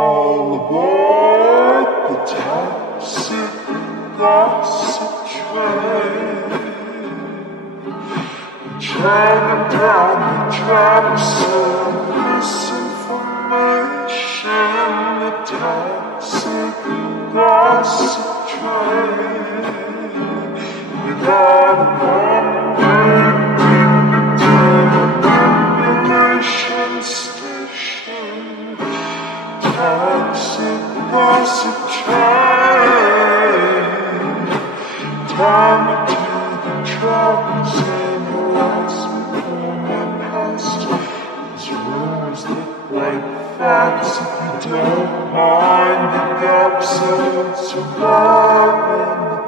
All aboard the toxic gossip train, traveling down the tracks of misinformation. The toxic gossip train, without a manipulation station. Toxic gossip train, time to the drugs and the lies before my past. These rumors look like facts if you don't mind the gaps and surviving the